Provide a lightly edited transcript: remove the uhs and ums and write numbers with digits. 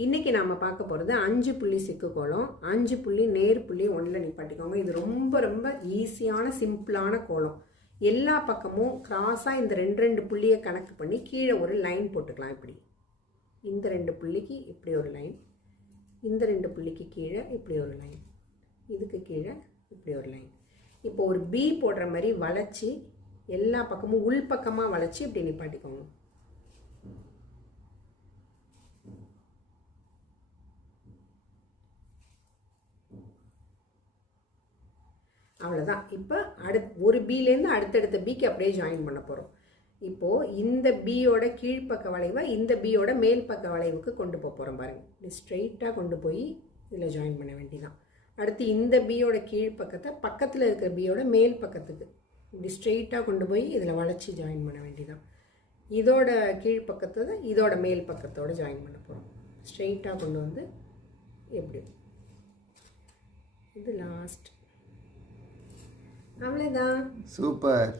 இன்றைக்கி நாம் பார்க்க போகிறது 5 புள்ளி சிக்கு கோலம், 5 புள்ளி நேர் புள்ளி 1ல் நிப்பாட்டிக்கோங்க. இது ரொம்ப ரொம்ப ஈஸியான சிம்பிளான கோலம். எல்லா பக்கமும் கிராஸாக இந்த 2 புள்ளியை கணக்கு பண்ணி கீழே ஒரு லைன் போட்டுக்கலாம். இப்படி இந்த 2 புள்ளிக்கு இப்படி ஒரு லைன், இந்த 2 புள்ளிக்கு கீழே இப்படி ஒரு லைன், இதுக்கு கீழே இப்படி ஒரு லைன். இப்போ ஒரு பி போடுற மாதிரி வளைச்சி எல்லா பக்கமும் உள் பக்கமாக வளைச்சி இப்படி நிப்பாட்டிக்கோங்க. அவ்வளோதான். இப்போ ஒரு பிலேருந்து அடுத்தடுத்த பிக்கு அப்படியே ஜாயின் பண்ண போகிறோம். இப்போது இந்த பியோட கீழ்ப்பக்க வளைவை இந்த பியோட மேல் பக்க வளைவுக்கு கொண்டு போக போகிறோம். பாருங்கள், இப்படி ஸ்ட்ரெயிட்டாக கொண்டு போய் இதில் ஜாயின் பண்ண வேண்டியதான். அடுத்து இந்த பியோட கீழ்ப்பக்கத்தை பக்கத்தில் இருக்கிற பியோட மேல் பக்கத்துக்கு இப்படி ஸ்ட்ரெயிட்டாக கொண்டு போய் இதில் வளைச்சி ஜாயின் பண்ண வேண்டியதான். இதோட கீழ்ப்பக்கத்தை இதோட மேல் பக்கத்தோடு ஜாயின் பண்ண போகிறோம். ஸ்ட்ரெயிட்டாக கொண்டு வந்து எப்படி இது லாஸ்ட். அவ்வளோதான். சூப்பர்.